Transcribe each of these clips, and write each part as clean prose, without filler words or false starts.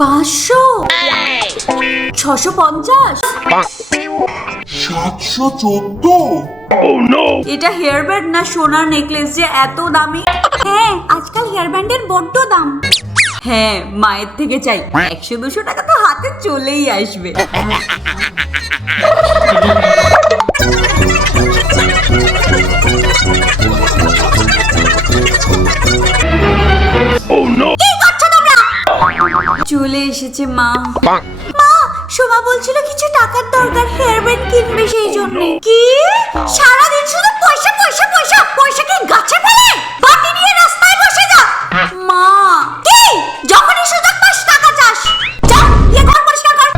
500, 650, 714। এটা হেয়ারব্যান্ড না সোনার নেকলেস যে এত দামি? হ্যাঁ, আজকাল হেয়ারব্যান্ডের বড্ড দাম। হ্যাঁ, মায়ের থেকে চাই 100-200 টাকা তো হাতে চলেই আসবে। চলে এসেছে মা। মা, শোভা বলছিল কিছু টাকার দরকার, হেয়ারব্যান্ড কিনবে সেই জন্য। কি সারাদিন শুধু পয়সা পয়সা পয়সা, পয়সা কি গাছে ফেলে? বাটি নিয়ে রাস্তায় বসে যা। মা, কি যখনই সুযোগ পাস টাকা চাস? যা গিয়ে ঘর পরিষ্কার কর।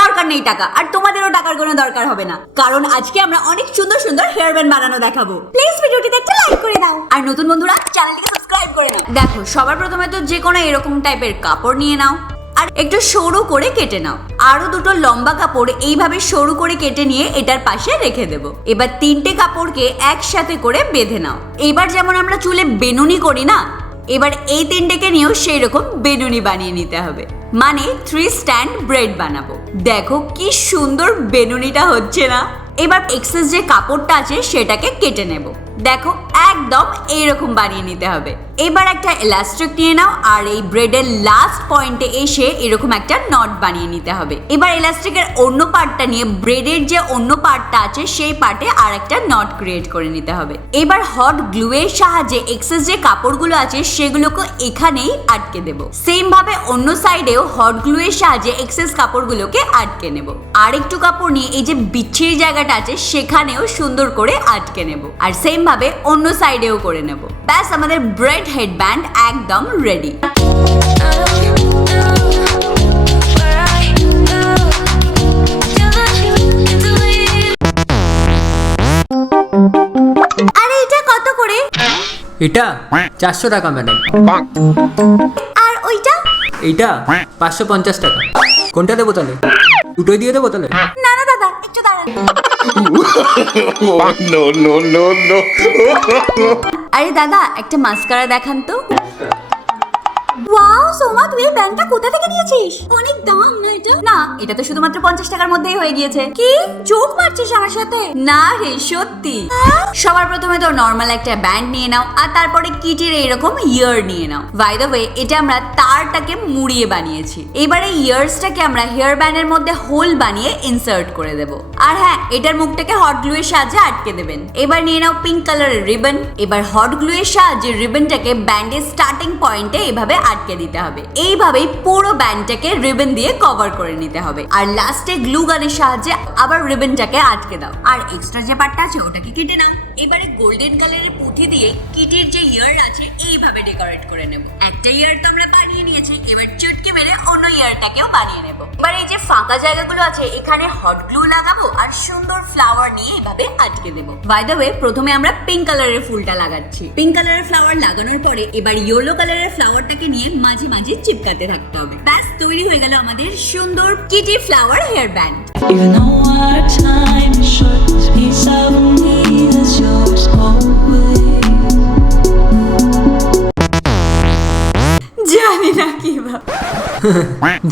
দরকার নেই টাকা, আর তোমাদেরও টাকার কোনো দরকার হবে না, কারণ আজকে আমরা অনেক সুন্দর সুন্দর হেয়ারব্যান্ড বানানো দেখাবো। প্লিজ ভিডিওটিতে একটা লাইক করে দাও, আর নতুন বন্ধুরা চ্যানেলটিকে সাবস্ক্রাইব করে নাও। দেখো, সবার প্রথমে তো যে কোনো এরকম টাইপের কাপড় নিয়ে নাও, আর একটু সরু করে কেটে নাও। আরো দুটো লম্বা কাপড় এইভাবে সরু করে কেটে নিয়ে এটার পাশে রেখে দেবো। এবার 3টে কাপড়কে একসাথে করে বেঁধে নাও। এবার যেমন আমরা চুলে বেনুনি করি না, এবার এই 3টেকে নিয়েও সেই রকম বেনুনি বানিয়ে নিতে হবে, মানে 3 স্ট্যান্ড ব্রেড বানাবো। দেখো কি সুন্দর বেনুনিটা হচ্ছে না? এবার এক্সেস যে কাপড়টা আছে সেটাকে কেটে নেব। দেখো একদম এইরকম বানিয়ে নিতে হবে। এবার একটা এলাস্টিক নিয়ে নাও, আর এই ব্রেডের লাস্ট পয়েন্টে এসে এরকম একটা নট বানিয়ে নিতে হবে। এবার এলাস্টিকের অন্য পার্টটা নিয়ে ব্রেডের যে অন্য পার্টটা আছে সেই পার্টে আর একটা নট ক্রিয়েট করে নিতে হবে। এবার হট গ্লু এর সাহায্যে এক্সেস যে কাপড়গুলো আছে সেগুলোকে এখানেই আটকে দেব। সেম ভাবে অন্য সাইডেও হট গ্লু এর সাহায্যে এক্সেস কাপড়গুলোকে আটকে নেব। আর একটু কাপড় নিয়ে এই যে বিচ্ছিরি জায়গাটা আছে সেখানেও সুন্দর করে আটকে নেব, আর সেম ভাবে অন্য সাইডেও করে নেব। ব্যাস, আমাদের ব্রেড হেডব্যান্ড একদম রেডি। আরে এটা কত করে? এটা 400 টাকা ম্যাডাম। আর ওইটা? এইটা 550 টাকা। কোনটা দেবো তাহলে? দুটোই দিয়ে দেবো তাহলে? না না দাদা, একটু দাঁড়ান। আরে দাদা, একটা মাস্কারা দেখান তো। ওয়াও সোমা, তুই এই ব্যান্ডটা কোথা থেকে নিয়েছিস? অনেক দাম না এটা? না, এটা তো শুধুমাত্র 50 টাকার মধ্যেই হয়ে গিয়েছে। কি জোক মারছিস আমার সাথে? না রে, সত্যি। সবার প্রথমে তো নরমাল একটা ব্যান্ড নিয়ে নাও, আর তারপরে কিটির এইরকম ইয়ার নিয়ে নাও। বাই দ্য ওয়ে, এটা আমরা তারটাকে মুড়িয়ে বানিয়েছি। এবারে ইয়ার্সটাকে আমরা হেয়ার ব্যান্ডের মধ্যে হোল বানিয়ে ইনসার্ট করে দেব। আর হ্যাঁ, এটার মুখটাকে হট গ্লু এর সাহায্যে আটকে দেবেন। এবার নিয়ে নাও পিঙ্ক কালারের রিবন। এবার হট গ্লু এর সাহায্যে রিবনটাকে ব্যান্ডের স্টার্টিং পয়েন্টে এভাবে আটকে দিতে হবে। এইভাবেই পুরো ব্যান্ডটাকে রিবন দিয়ে কভার করে নিতে হবে। আর লাস্টে গ্লু গানের সাহায্যে আবার রিবনটাকে আটকে দাও, আর এক্সট্রা যে পার্টটা আছে ওটাকে কেটে নাও। এবারে গোল্ডেন কালারের পুঁথি দিয়ে কিটির যে ইয়ার আছে এইভাবে ডেকোরেট করে নেব। একটা ইয়ার তো আমরা বানিয়ে নিয়েছি, এবার চটকে মেরে অন্য ইয়ারটাকেও বানিয়ে নেব। এবার এই যে ফাঁকা জায়গাগুলো আছে এখানে হট গ্লু লাগাবো, আর সুন্দর ফ্লাওয়ার নিয়ে এইভাবে আটকে দেব। বাই দ্য ওয়ে, প্রথমে আমরা পিঙ্ক কালারের ফুলটা লাগাচ্ছি। পিঙ্ক কালারের ফ্লাওয়ার লাগানোর পরে এবার ইয়েলো কালারের ফ্লাওয়ারটাকে নিয়ে মাঝে মাঝে চিপকাতে থাকতে হবে। ব্যাস, তৈরি হয়ে গেল আমাদের সুন্দর kitty flower hair band. Even though our time is short, this piece of me that's yours always. জানি না কিভাবে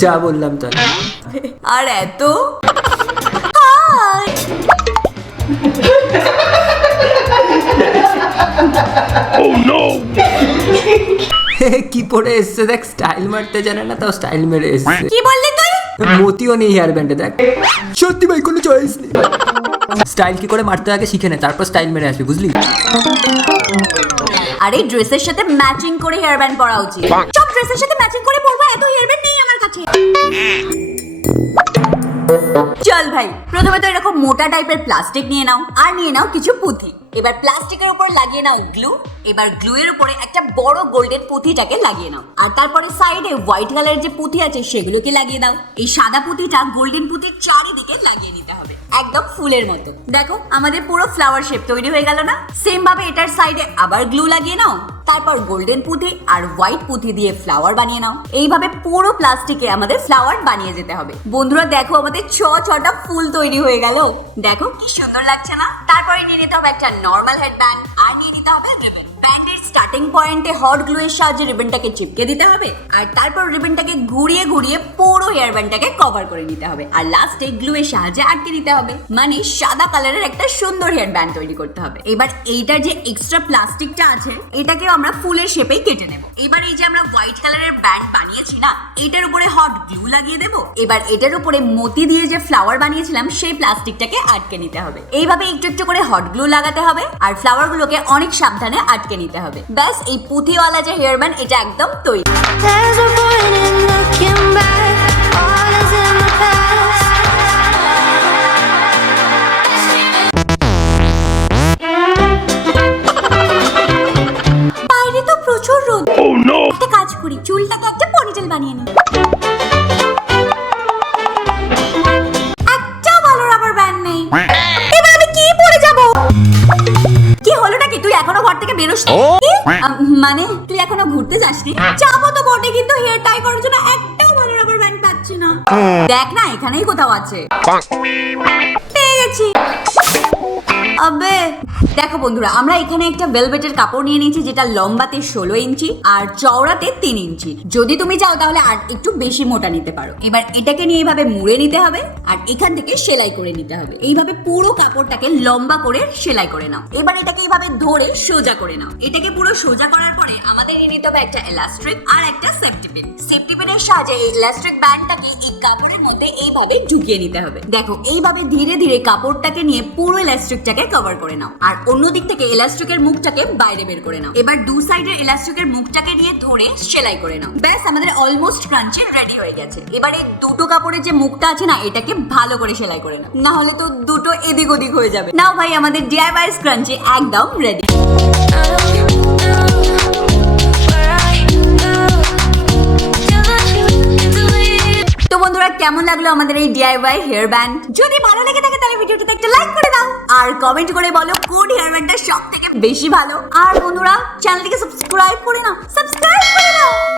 যা বললাম তাহলে। আর এত কি পরে এসছে দেখ, স্টাইল মারতে জানে না, তাও স্টাইল মেরে এসছে। কি বললি তুই? মতিও নেই হেয়ার ব্যান্ডে, দেখ সত্যি ভাই কোনো চয়েস নেই। স্টাইল কি করে মারতে আগে শিখে নে, তারপর স্টাইল মেরে আসবি, বুঝলি? আরে ড্রেসের সাথে ম্যাচিং করে হেয়ার ব্যান্ড পরা উচিত। সব ড্রেসের সাথে ম্যাচিং করে পরবো, এত হেয়ার ব্যান্ড নেই আমার কাছে। চল ভাই, প্রথমে তো এরকম মোটা টাইপের প্লাস্টিক নিয়ে নাও, আর নিয়ে নাও কিছু পুঁথি। এবার প্লাস্টিকের উপর লাগিয়ে নাও গ্লু। এবার গ্লু এর উপরে একটা বড় গোল্ডেন পুঁথিটাকে লাগিয়ে নাও, আর তারপরে সাইডে হোয়াইট কালারের যে পুঁথি আছে সেগুলোকে লাগিয়ে দাও। এই সাদা পুঁথিটা গোল্ডেন পুঁথির চারিদিকে লাগিয়ে নিতে হবে, একদম ফুলের মতো। দেখো আমাদের পুরো ফ্লাওয়ার শেপ তৈরি হয়ে গেল না? সেম ভাবে এটার সাইডে আবার গ্লু লাগিয়ে নাও, তারপর গোল্ডেন পুঁথি আর হোয়াইট পুঁথি দিয়ে ফ্লাওয়ার বানিয়ে নাও। এইভাবে পুরো প্লাস্টিকে আমাদের ফ্লাওয়ার বানিয়ে যেতে হবে। বন্ধুরা দেখো, আমাদের 6টা ফুল তৈরি হয়ে গেল। দেখো কি সুন্দর লাগছে না? তারপরে নিয়ে নিতে হবে একটা নর্মাল হেডব্যান্ড, আর নিয়ে নিতে হবে রিবন। ব্যান্ডের স্টার্টিং কাটিং পয়েন্টে হট গ্লু এর সাহায্যে রিবনটাকে চিপকে দিতে হবে, আর তারপর রিবনটাকে ঘুরিয়ে ঘুরিয়ে পুরো হেয়ার ব্যান্ডটাকে কভার করে নিতে হবে, আর লাস্টে গ্লু এর সাহায্যে আটকে দিতে হবে। মানে সাদা কালারের একটা সুন্দর হেয়ার ব্যান্ড তৈরি করতে হবে। এবার এইটার যে এক্সট্রা প্লাস্টিকটা আছে এটাকেও আমরা ফুলের শেপে কেটে নেব। এবার এই যে আমরা হোয়াইট কালারের ব্যান্ড বানিয়েছি না, এটার উপরে হট গ্লু লাগিয়ে দেব। এবার এটার উপরে মতি দিয়ে যে ফ্লাওয়ার বানিয়েছিলাম সেই প্লাস্টিকটাকে আটকে নিতে হবে। এইভাবে একটু একটু করে হট গ্লু লাগাতে হবে আর ফ্লাওয়ার গুলোকে অনেক সাবধানে আটকে নিতে হবে। ব্যাস, এই পুঁথিওয়ালা যে হেয়ার ব্যান্ড এটা একদম তৈরি। There's no point in looking back. All is in the past. বাইরে তো প্রচুর রোদ। একটা কাজ করি, চুলটাকে একটা পনিটেল বানিয়ে নিই। একটা ভালো রাবার ব্যান্ড নেই, এবার আমি কি পরে যাব? কি হলো নাকি, তুই এখনো ঘর থেকে বেরোসনি? মানে তুই এখনো ঘুরতে যাসনি? যাবো তো বটে, কিন্তু হেয়ার টাই করার জন্য একটাও ভালো রাবার ব্যান্ড পাচ্ছি না। দেখ না, এখানেই কোথাও আছে। পেয়ে গেছি। আবে দেখো বন্ধুরা, আমরা এখানে একটা ভেলভেটের কাপড় নিয়ে নিয়েছি যেটা লম্বাতে 16 ইঞ্চি আর চওড়াতে 3 ইঞ্চি। যদি তুমি চাও তাহলে আর একটু বেশি মোটা নিতে পারো। এবার এটাকে নিয়ে এইভাবে মুড়ে নিতে হবে আর এখান থেকে সেলাই করে নিতে হবে। এইভাবে পুরো কাপড়টাকে লম্বা করে সেলাই করে নাও। এবার এটাকে এইভাবে ধরে সোজা করে নাও। এটাকে পুরো সোজা করার পরে আমাদের নিয়ে নিতে হবে একটা এলাস্ট্রিক আর একটা সেফটি পিন। সেফটি পিনের সাহায্যে এই এলাস্ট্রিক ব্যান্ডটাকে এই কাপড়ের মধ্যে এইভাবে ঢুকিয়ে নিতে হবে। দেখো, এইভাবে ধীরে ধীরে কাপড়টাকে নিয়ে পুরো এলাস্ট্রিকটাকে কভার করে নাও আর অন্য দিক থেকে এলাস্ট্রিকের মুখটাকে বাইরে বের করে নাও। এবার দু সাইডের এলাস্ট্রিকের মুখটাকে নিয়ে ধরে সেলাই করে নাও। ব্যাস, আমাদের অলমোস্ট ক্রাঞ্চি রেডি হয়ে গেছে। এবার এই দুটো কাপড়ের যে মুখটা আছে না, এটাকে ভালো করে সেলাই করে নাও, না হলে তো দুটো এদিক ওদিক হয়ে যাবে। নাও ভাই, আমাদের DIY ক্রাঞ্চি একদম রেডি। তো বন্ধুরা, কেমন লাগলো আমাদের এই DIY হেয়ার ব্যান্ড? যদি ভালো লেগে থাকে তাহলে ভিডিওটিতে একটা লাইক করে দাও আর কমেন্ট করে বলো কোন হেয়ার ব্যান্ডটা সবথেকে বেশি ভালো। আর বন্ধুরা, চ্যানেলটিকে সাবস্ক্রাইব করে নাও।